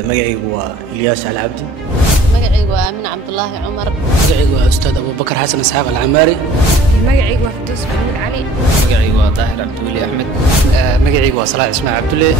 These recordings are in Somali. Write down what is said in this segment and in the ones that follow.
مقعي هو إلياس العبدي. مقعي هو أمين عبد الله عمر. مقعي هو أستاذ أبو بكر حسن إسحاق العماري. مقعي هو فردوس محمد علي. مقعي هو طاهر عبد الولي أحمد. مقعي هو صلاح اسماعيل عبد الله.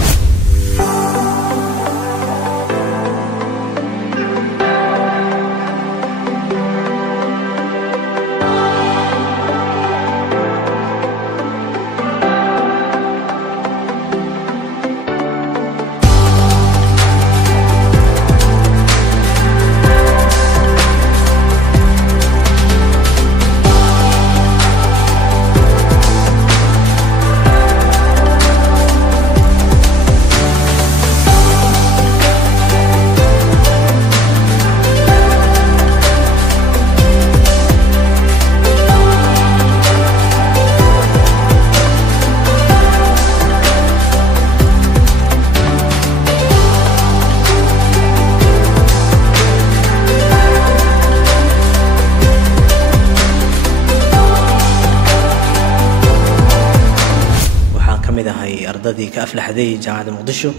هاي أرضي كأفلح ذي جامعة مقدشو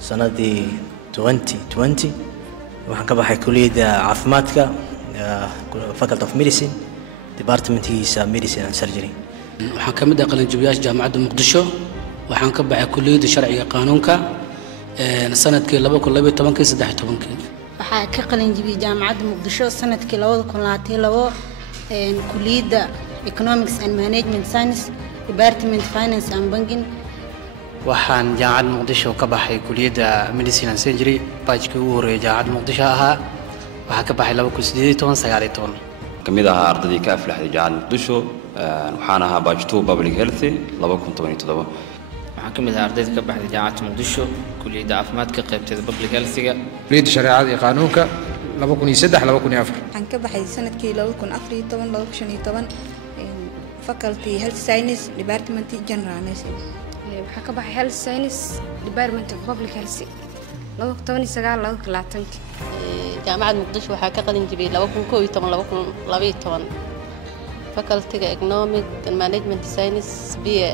سنة دي 2020 وحن كبحي كلية عافماتكا Faculty of Medicine Department is Medicine and Surgery. وحن كمدة قلنا جبياش جامعة مقدشو وحن كبحي كلية شرعية قانونكا سنة كي لبكون لبي تبنكي سدح تبنكي. وحن كقلنا جبي جامعة مقدشو سنة كي لو كلاتي لو كلية Economics and Management Science Department Finance and Banking. waxaan jaamacad muqdisho ka baxay kuliyadda medicine and surgery baajkii ugu horeeyay jaamacad muqdisho ahaa waxa ka baxay 2018 kamid aha ardadii ka aflaxday jaamacad muqdisho waxaan ahaa baaj 2 public health 2017 waxaan kamid ahaa ardayda ka baxday jaamacad muqdisho kuliyadda caafimaadka qaybteeda public health-ga kuliyadda shariicada iyo qaanunka 2003 2004 waxaan ka baxay sanadkii 2014 Faculty Health Science Department General Nursing. waxaan ka baxay Health Science Department of Public Health 2019 jaamacad muqdisho waxaa ka qalin jibiyay 2012 Faculty Economic and Management Science BA